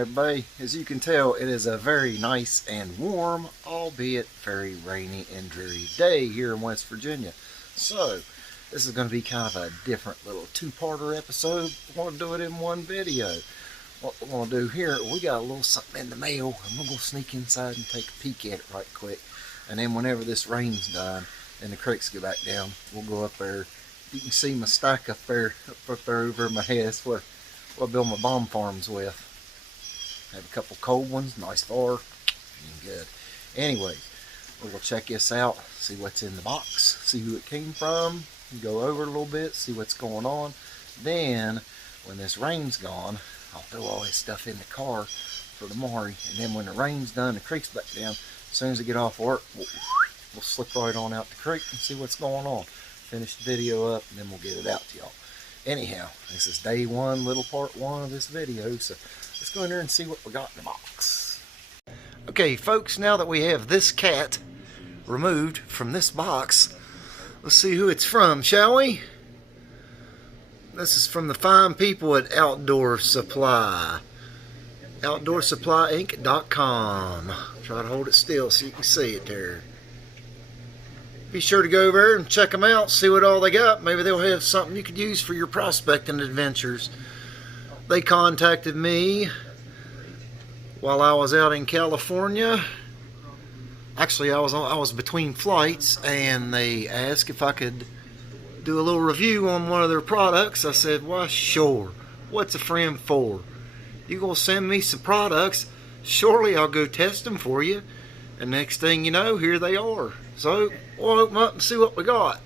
everybody? As you can tell, it is a very nice and warm, albeit very rainy and dreary day here in West Virginia. So, this is going to be kind of a different little two-parter episode. We're going to do it in one video. What we're going to do here, we got a little something in the mail. I'm going to go sneak inside and take a peek at it right quick. And then whenever this rain's done and the creeks go back down, we'll go up there. You can see my stack up there over my head. That's what I build my bomb farms with. Have a couple cold ones, nice far, and good. Anyways, we're going to check this out, see what's in the box, see who it came from, go over a little bit, see what's going on. Then, when this rain's gone, I'll throw all this stuff in the car for tomorrow. And then when the rain's done, the creek's back down, as soon as I get off work, we'll slip right on out the creek and see what's going on. Finish the video up, and then we'll get it out to y'all. Anyhow, this is day one, little part one of this video, so let's go in there and see what we got in the box. Okay, folks, now that we have this cat removed from this box, let's see who it's from, shall we? This is from the fine people at Outdoor Supply. OutdoorSupplyInc.com. Try to hold it still so you can see it there. Be sure to go over and check them out, see what all they got. Maybe they'll have something you could use for your prospecting adventures. They contacted me while I was out in California. Actually, I was between flights, and they asked if I could do a little review on one of their products. I said, why, sure. What's a friend for? You gonna send me some products? Surely I'll go test them for you. And next thing you know, here they are. So, we'll open up and see what we got.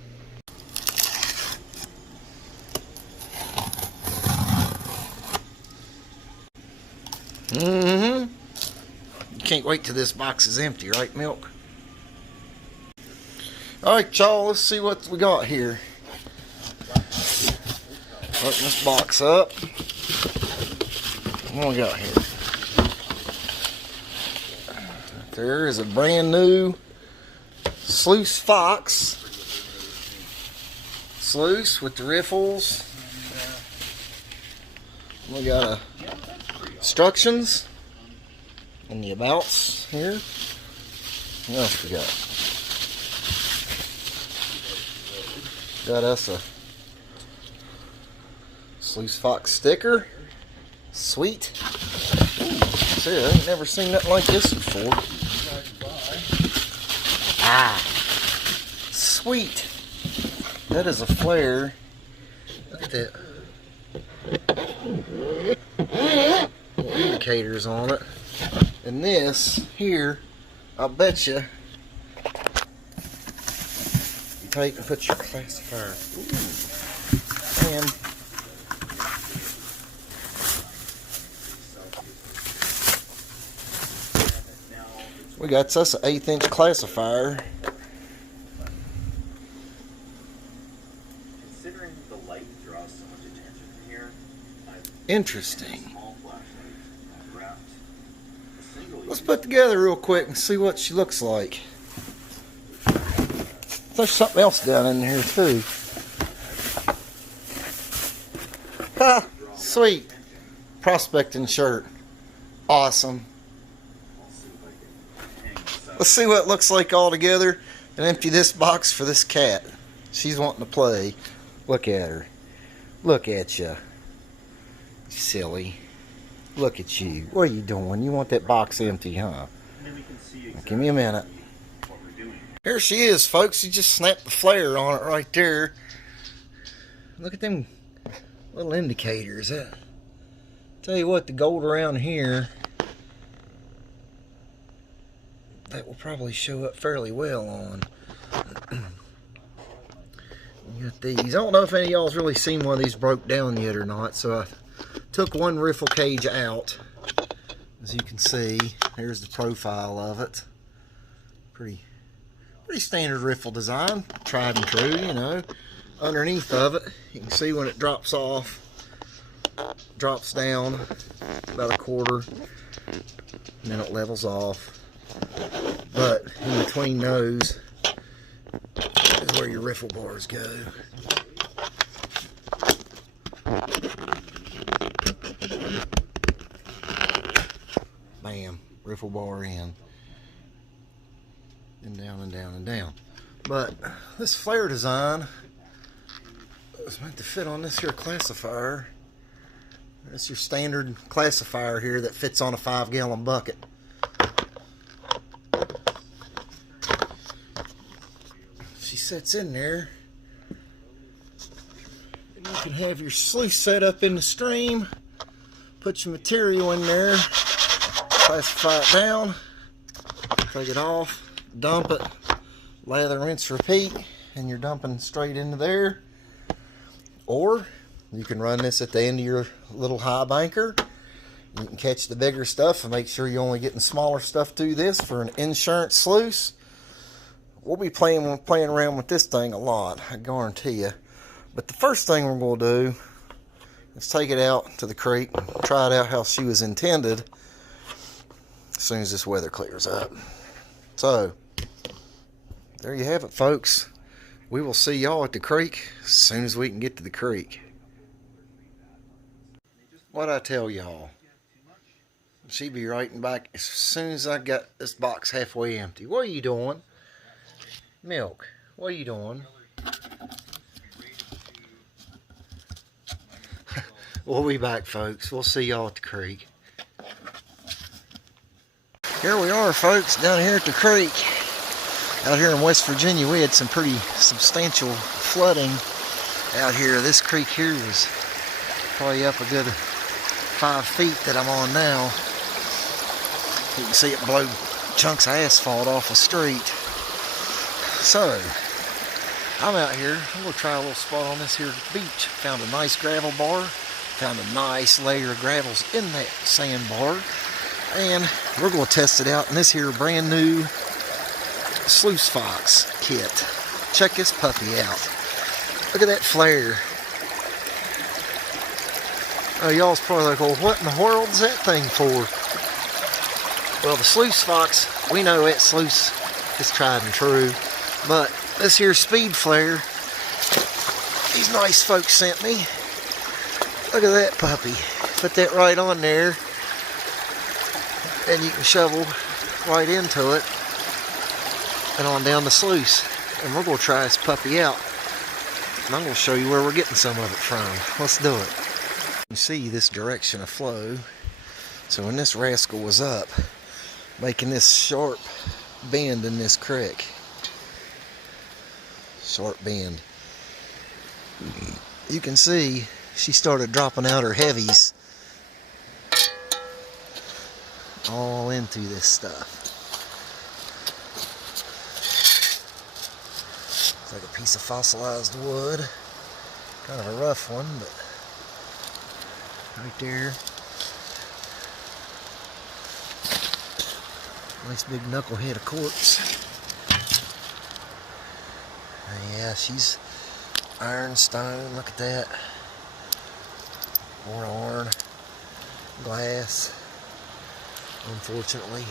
You can't wait till this box is empty, right, Milk? Alright, y'all, let's see what we got here. Open this box up. What do we got here? There is a brand new Sluice Fox. Sluice with the riffles. We got instructions and the abouts here. What else we got? Got us a Sluice Fox sticker. Sweet. See, I ain't never seen nothing like this before. Ah, sweet. That is a flare. Look at that. Little indicators on it. And this here, I bet you take and put your classifier. Ooh. And we got us an 1/8 inch classifier. Considering the light draws so much attention from here, interesting. Let's put together real quick and see what she looks like. There's something else down in here too. Ha! Sweet. Prospecting shirt. Awesome. Let's see what it looks like all together and empty this box for this cat. She's wanting to play. Look at her. Look at you. Silly. Look at you. What are you doing? You want that box empty, huh? Give me a minute. Here she is, folks. She just snapped the flare on it right there. Look at them little indicators. Tell you what, the gold around here, that will probably show up fairly well on. You got these. I don't know if any of y'all's really seen one of these broke down yet or not, so I took one riffle cage out. As you can see, there's the profile of it. Pretty standard riffle design, tried and true, you know. Underneath of it, you can see when it drops off, drops down about 1/4, and then it levels off. But in between those is where your riffle bars go. Bam. Riffle bar in. And down and down and down. But this flare design is meant to fit on this here classifier. That's your standard classifier here that fits on a 5-gallon bucket. She sits in there. And you can have your sluice set up in the stream. Put your material in there. Classify it down. Take it off. Dump it. Lather, rinse, repeat. And you're dumping straight into there. Or you can run this at the end of your little high banker. You can catch the bigger stuff and make sure you're only getting smaller stuff through this for an insurance sluice. We'll be playing around with this thing a lot, I guarantee you. But the first thing we're going to do is take it out to the creek and try it out how she was intended as soon as this weather clears up. So, there you have it, folks. We will see y'all at the creek as soon as we can get to the creek. What'd I tell y'all? She'd be writing back as soon as I got this box halfway empty. What are you doing? Milk, what are you doing? We'll be back, folks. We'll see y'all at the creek. Here we are, folks, down here at the creek. Out here in West Virginia, we had some pretty substantial flooding out here. This creek here was probably up a good 5 feet that I'm on now. You can see it blow chunks of asphalt off the street. So, I'm out here. I'm going to try a little spot on this here beach. Found a nice gravel bar. Found a nice layer of gravels in that sandbar. And we're going to test it out in this here brand new Sluice Fox kit. Check this puppy out. Look at that flare. Oh, y'all's probably like, well, what in the world is that thing for? Well, the Sluice Fox, we know that sluice is tried and true. But this here speed flare, these nice folks sent me. Look at that puppy. Put that right on there. And you can shovel right into it and on down the sluice. And we're going to try this puppy out. And I'm going to show you where we're getting some of it from. Let's do it. You see this direction of flow. So when this rascal was up, making this sharp bend in this creek. Sharp bend. You can see she started dropping out her heavies all into this stuff. It's like a piece of fossilized wood. Kind of a rough one, but right there. Nice big knucklehead of quartz. Yeah, she's ironstone. Look at that. More iron. Glass. Unfortunately,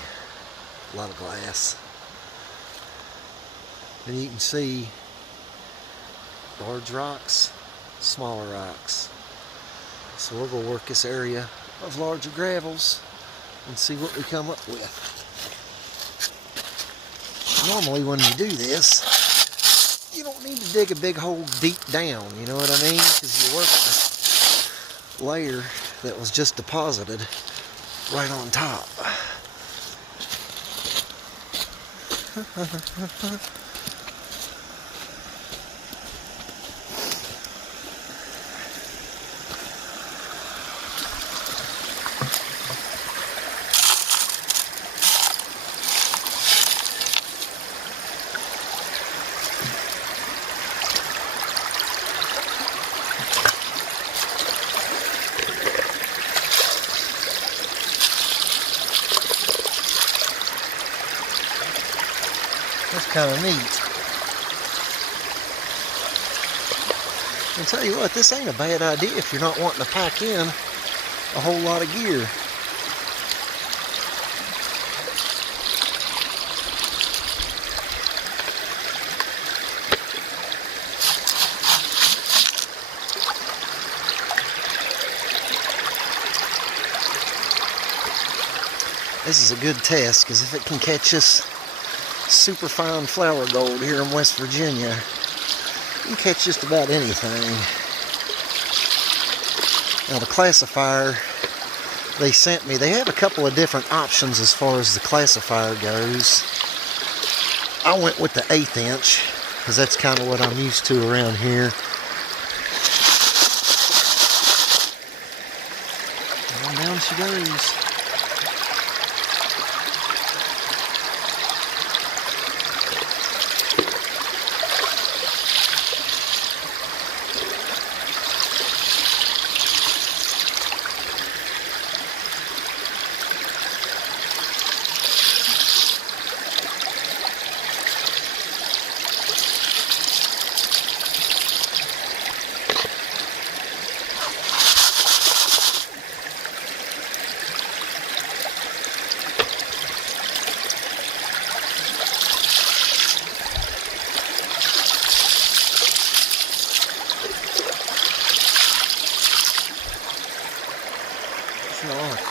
a lot of glass. And you can see large rocks, smaller rocks. So we're going to work this area of larger gravels and see what we come up with. Normally when you do this, you don't need to dig a big hole deep down, you know what I mean? Because you work the layer that was just deposited right on top. That's kind of neat. I'll tell you what, this ain't a bad idea if you're not wanting to pack in a whole lot of gear. This is a good test, because if it can catch this superfine flower gold here in West Virginia, it can catch just about anything. Now the classifier they sent me, they have a couple of different options as far as the classifier goes. I went with the 1/8 inch, because that's kind of what I'm used to around here. And down she goes.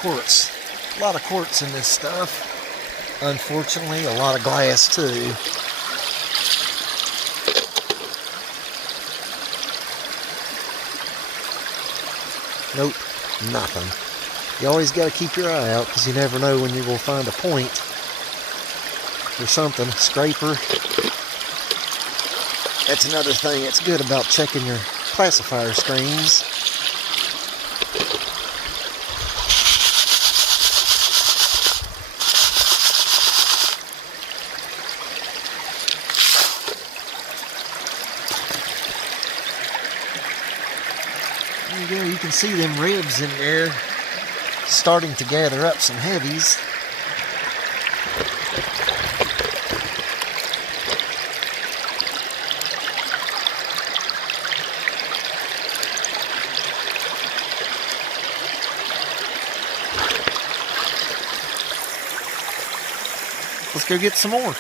A lot of quartz in this stuff. Unfortunately, a lot of glass too. Nope, nothing. You always got to keep your eye out, because you never know when you will find a point or something. Scraper. That's another thing that's good about checking your classifier screens. There you go, you can see them ribs in there starting to gather up some heavies. Let's go get some more.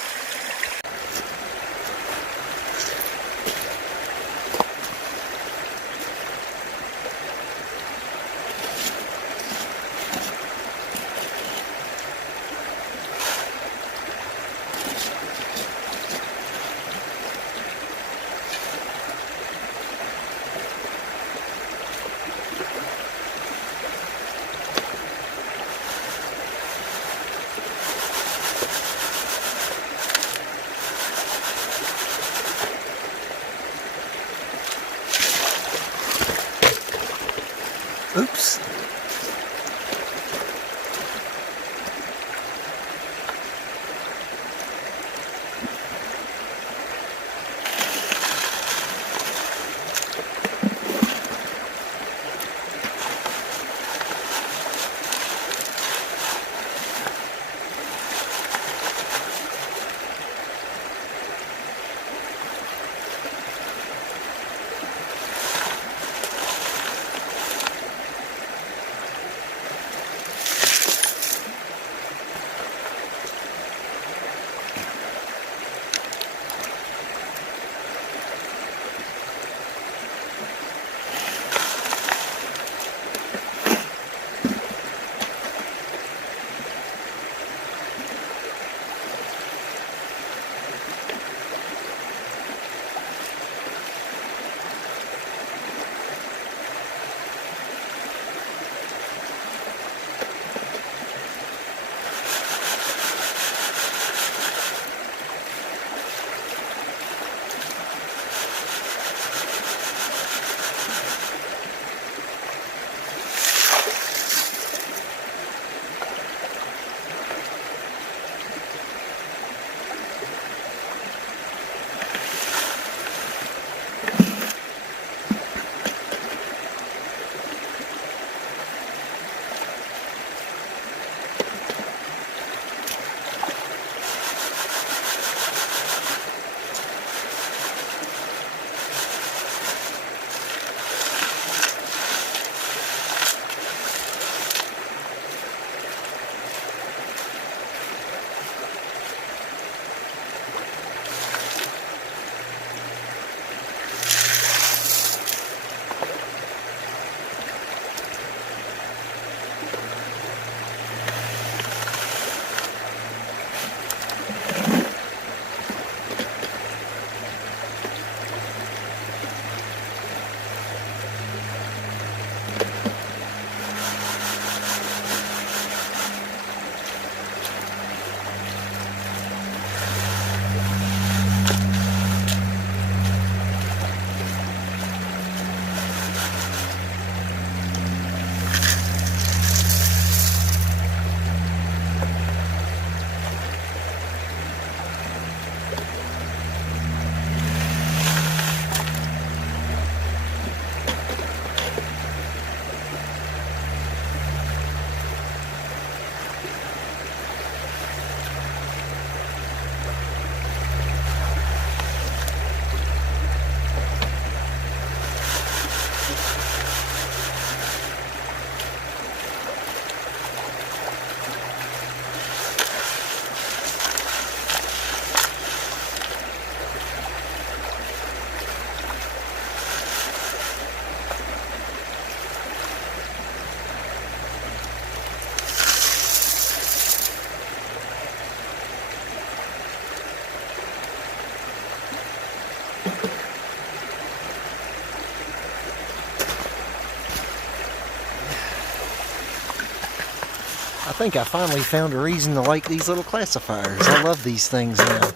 I think I finally found a reason to like these little classifiers. I love these things now.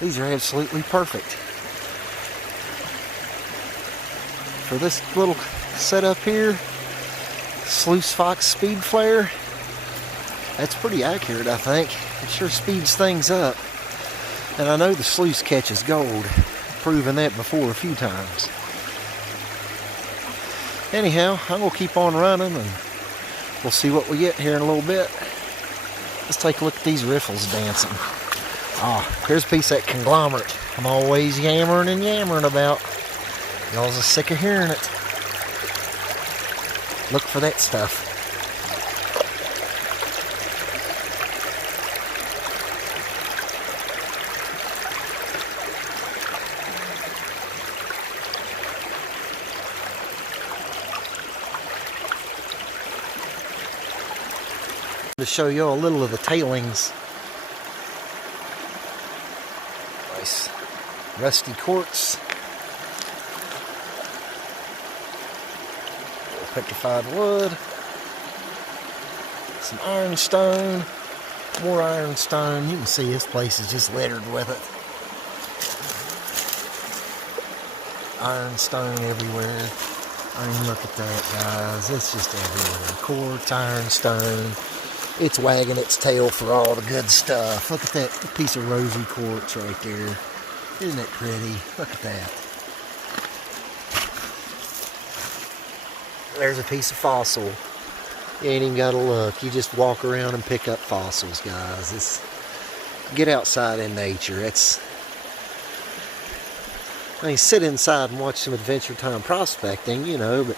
These are absolutely perfect. For this little setup here, Sluice Fox speed flare, that's pretty accurate, I think. It sure speeds things up. And I know the sluice catches gold. Proven that before a few times. Anyhow, I'm going to keep on running and we'll see what we get here in a little bit. Let's take a look at these riffles dancing. Ah, here's a piece of that conglomerate I'm always yammering and yammering about. Y'all's are sick of hearing it. Look for that stuff. To show you a little of the tailings. Nice rusty quartz. Petrified wood. Some ironstone. More ironstone. You can see this place is just littered with it. Ironstone everywhere. I mean, look at that, guys. It's just everywhere. Quartz, ironstone. It's wagging its tail for all the good stuff. Look at that piece of rosy quartz right there. Isn't it pretty? Look at that. There's a piece of fossil. You ain't even got to look. You just walk around and pick up fossils, guys. Get outside in nature. I mean, sit inside and watch some Adventure Time prospecting, you know, but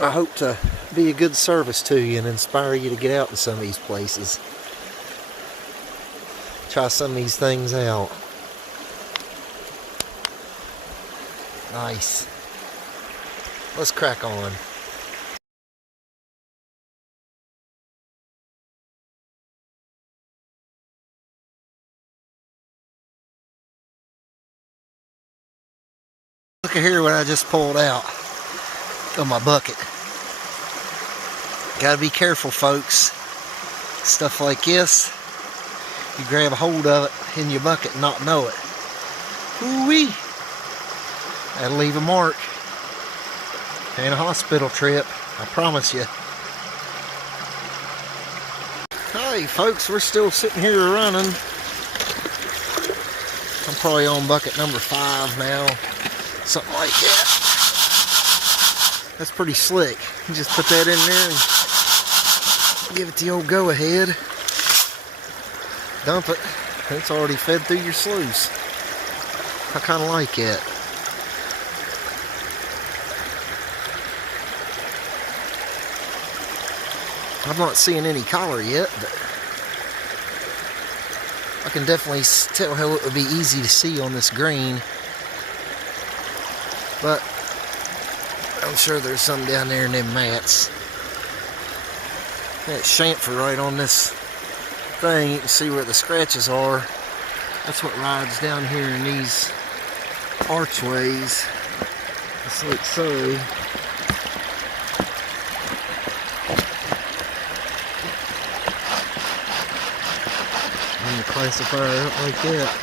I hope to be a good service to you and inspire you to get out in some of these places. Try some of these things out. Nice. Let's crack on. Look at here what I just pulled out of my bucket. Gotta be careful, folks. Stuff like this, you grab a hold of it in your bucket and not know it. Ooh-wee. That'll leave a mark. Ain't a hospital trip, I promise you. Hey folks, we're still sitting here running. I'm probably on bucket number 5 now. Something like that. That's pretty slick. You just put that in there and give it the old go ahead. Dump it. It's already fed through your sluice. I kind of like it. I'm not seeing any collar yet, but I can definitely tell how it would be easy to see on this green. But I'm sure there's some down there in them mats. That chamfer right on this thing, you can see where the scratches are. That's what rides down here in these archways. Just like so. And the classifier up like that.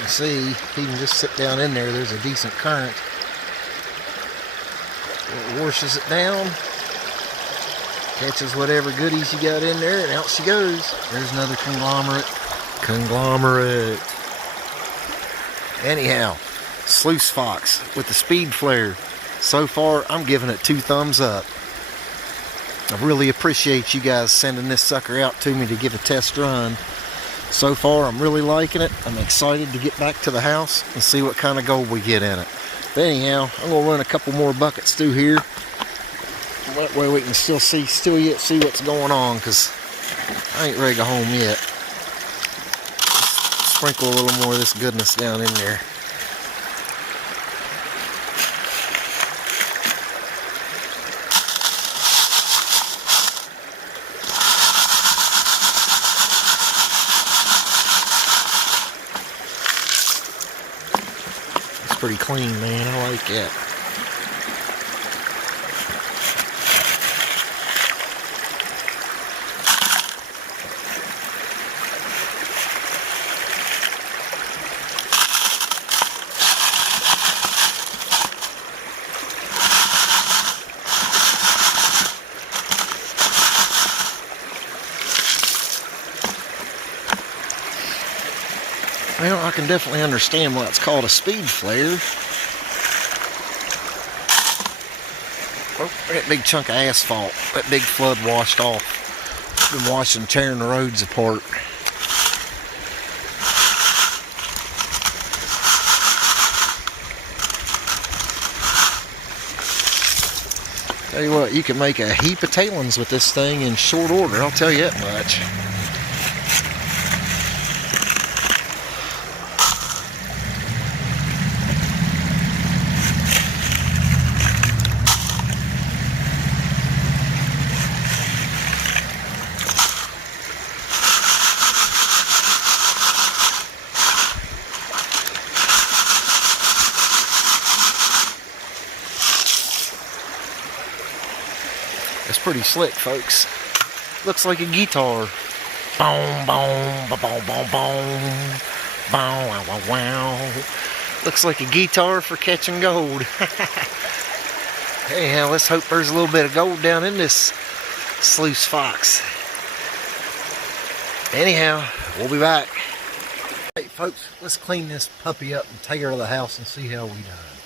You see, if you can just sit down in there, there's a decent current. It washes it down, catches whatever goodies you got in there, and out she goes. There's another conglomerate. Anyhow, Sluice Fox with the speed flare. So far, I'm giving it 2 thumbs up. I really appreciate you guys sending this sucker out to me to give a test run. So far, I'm really liking it. I'm excited to get back to the house and see what kind of gold we get in it. But anyhow, I'm going to run a couple more buckets through here. That way we can still see what's going on, because I ain't ready to go home yet. Sprinkle a little more of this goodness down in there. pretty clean, man. I like that. Well, I can definitely understand why it's called a speed flare. Oh, that big chunk of asphalt, that big flood washed off. It's been washing, tearing the roads apart. Tell you what, you can make a heap of tailings with this thing in short order, I'll tell you that much. It's pretty slick, folks. Looks like a guitar. Boom, boom, boom, boom, boom, boom. Bow, wow, wow, wow. Looks like a guitar for catching gold. Anyhow, let's hope there's a little bit of gold down in this Sluice Fox. Anyhow, we'll be back. Hey, folks, let's clean this puppy up and take her to the house and see how we done.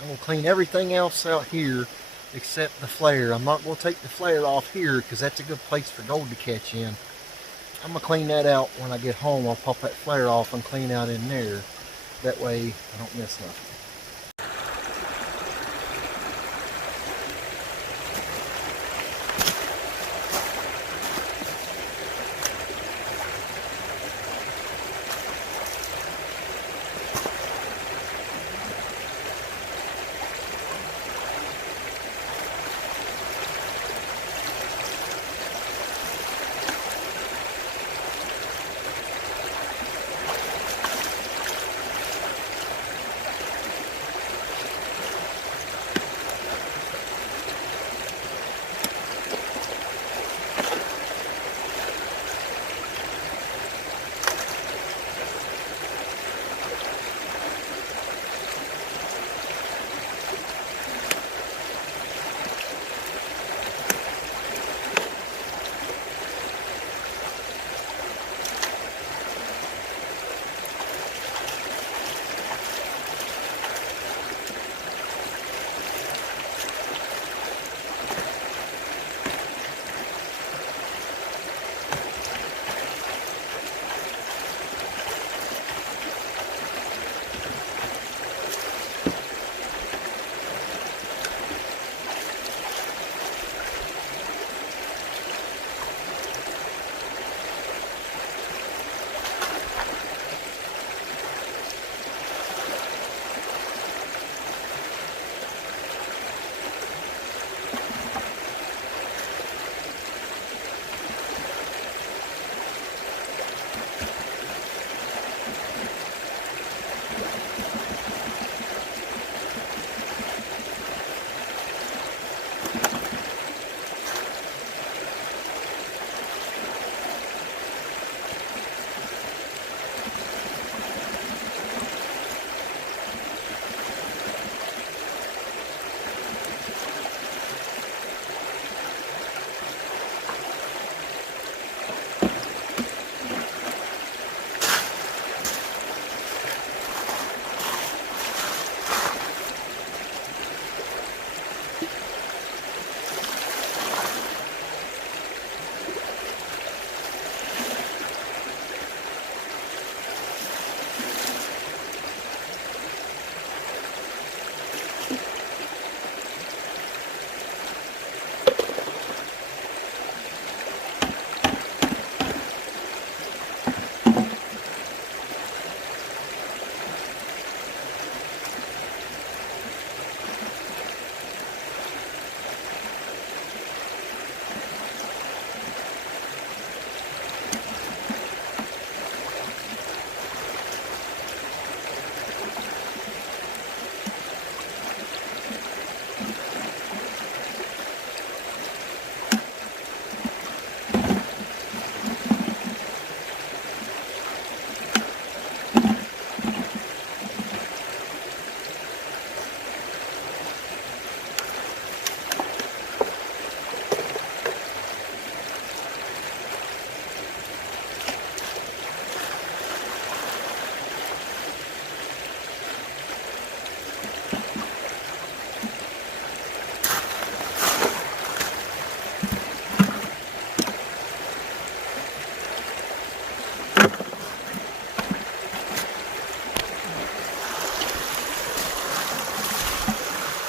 I'm going to clean everything else out here except the flare. I'm not going to take the flare off here because that's a good place for gold to catch in. I'm going to clean that out when I get home. I'll pop that flare off and clean out in there. That way I don't miss nothing.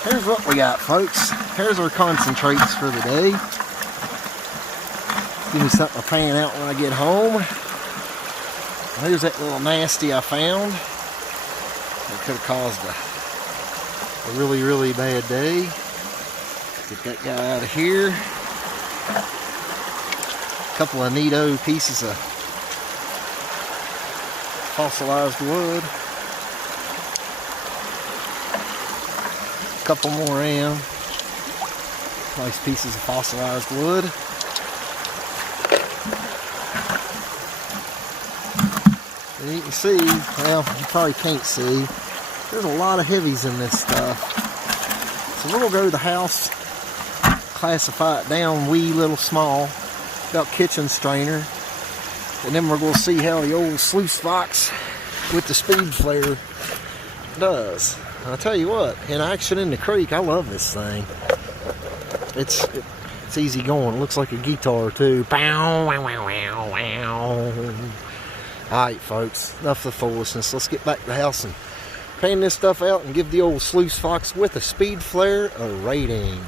Here's what we got, folks. Here's our concentrates for the day. Give me something to pan out when I get home. Here's that little nasty I found. That could have caused a really, really bad day. Get that guy out of here. A couple of neato pieces of fossilized wood. A couple more nice pieces of fossilized wood. And you can see, well, you probably can't see, there's a lot of heavies in this stuff. So we're going to go to the house, classify it down wee little small, about kitchen strainer, and then we're going to see how the old Sluice Fox with the speed flare does. I'll tell you what, in action in the creek, I love this thing. It's easy going. It looks like a guitar too. Pow, wow, wow, wow, wow. Alright folks, enough of the foolishness. Let's get back to the house and pan this stuff out and give the old Sluice Fox with a speed flare a rating.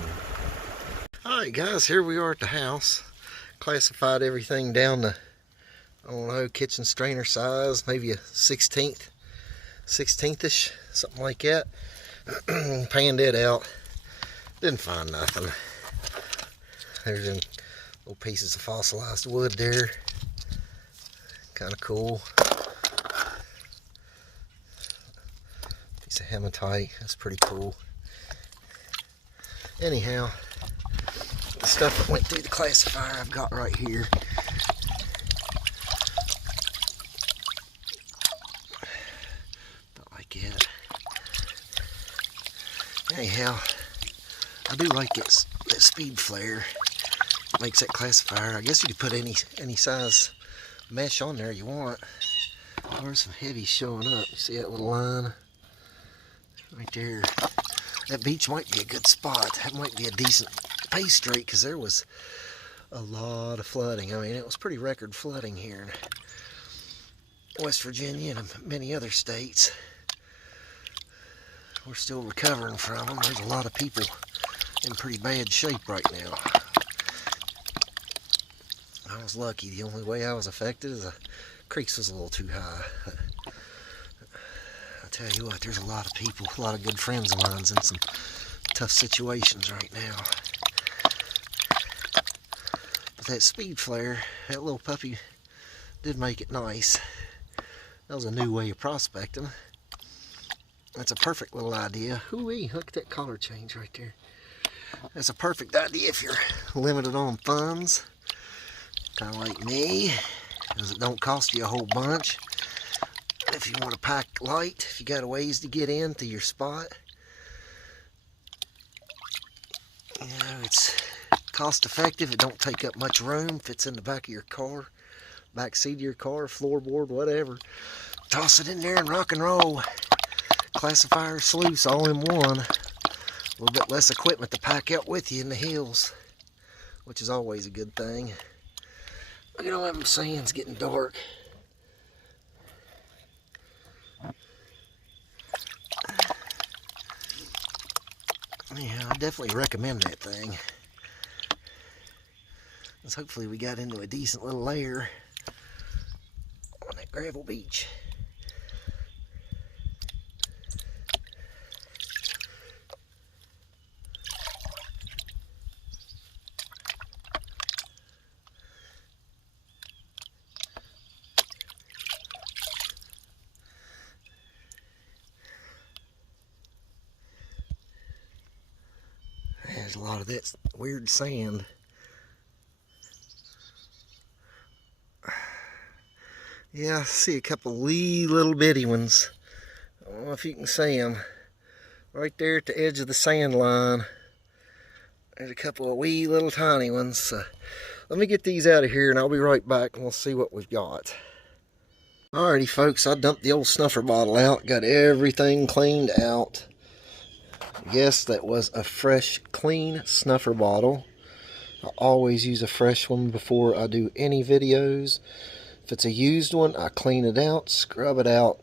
Alright guys, here we are at the house. Classified everything down to, I don't know, kitchen strainer size, maybe a 16th-ish, something like that. Panned it out. Didn't find nothing. There's little pieces of fossilized wood there. Kind of cool. Piece of hematite. That's pretty cool. Anyhow, the stuff that went through the classifier I've got right here. About like that. Anyhow, I do like that speed flare. It makes that classifier. I guess you could put any size mesh on there you want. There's some heavy showing up. You see that little line right there? That beach might be a good spot. That might be a decent pay straight because there was a lot of flooding. I mean, it was pretty record flooding here in West Virginia and many other states. We're still recovering from them. There's a lot of people in pretty bad shape right now. I was lucky. The only way I was affected is the creeks was a little too high. I tell you what, there's a lot of people, a lot of good friends of mine in some tough situations right now. But that speed flare, that little puppy did make it nice. That was a new way of prospecting. That's a perfect little idea. Hoo-wee, look at that color change right there. That's a perfect idea if you're limited on funds. Kind of like me, because it don't cost you a whole bunch. If you want to pack light, if you got a ways to get into your spot, you know, it's cost effective. It don't take up much room. Fits in the back of your car, back seat of your car, floorboard, whatever. Toss it in there and rock and roll. Classifier, sluice, all in one. A little bit less equipment to pack out with you in the hills, which is always a good thing. Look at all them sands getting dark. Yeah, I definitely recommend that thing. Because hopefully we got into a decent little layer on that gravel beach. There's a lot of that weird sand. Yeah, I see a couple wee little bitty ones. I don't know if you can see them. Right there at the edge of the sand line. There's a couple of wee little tiny ones. So let me get these out of here and I'll be right back and we'll see what we've got. Alrighty folks, I dumped the old snuffer bottle out. Got everything cleaned out. Yes, that was a fresh, clean snuffer bottle. I always use a fresh one before I do any videos. If it's a used one, I clean it out, scrub it out,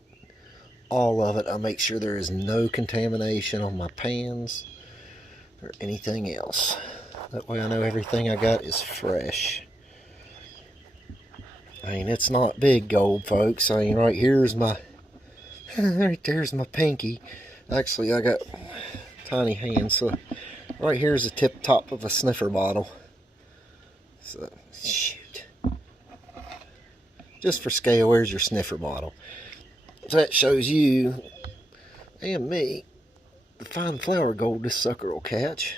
all of it. I make sure there is no contamination on my pans or anything else. That way I know everything I got is fresh. I mean, it's not big gold, folks. I mean, right here's my, right there's my pinky. Actually, I got tiny hands, so right here's the tip top of a sniffer bottle. So, shoot. Just for scale, where's your sniffer bottle? So that shows you and me the fine flower gold this sucker will catch.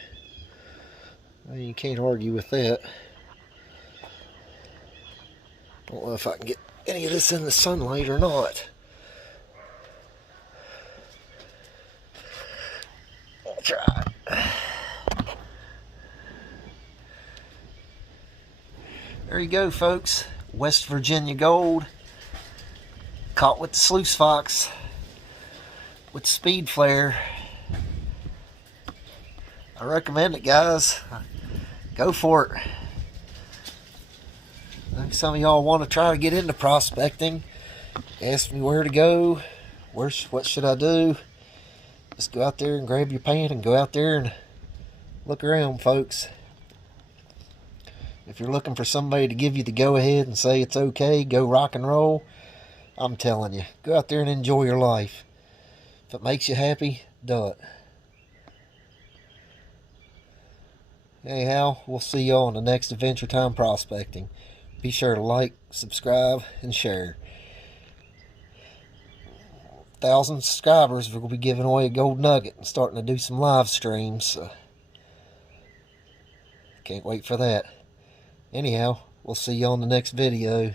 I mean, you can't argue with that. Don't know if I can get any of this in the sunlight or not. I'll try. There you go, folks. West Virginia gold. Caught with the Sluice Fox. With the speed flare. I recommend it, guys. Go for it. I think some of y'all want to try to get into prospecting. Ask me where to go. What should I do? Just go out there and grab your pan and go out there and look around, folks. If you're looking for somebody to give you the go-ahead and say it's okay, go rock and roll, I'm telling you, go out there and enjoy your life. If it makes you happy, do it. Anyhow, we'll see y'all on the next Adventure Time Prospecting. Be sure to like, subscribe, and share. 1,000 subscribers, we're going to be giving away a gold nugget and starting to do some live streams. So can't wait for that. Anyhow, we'll see you on the next video.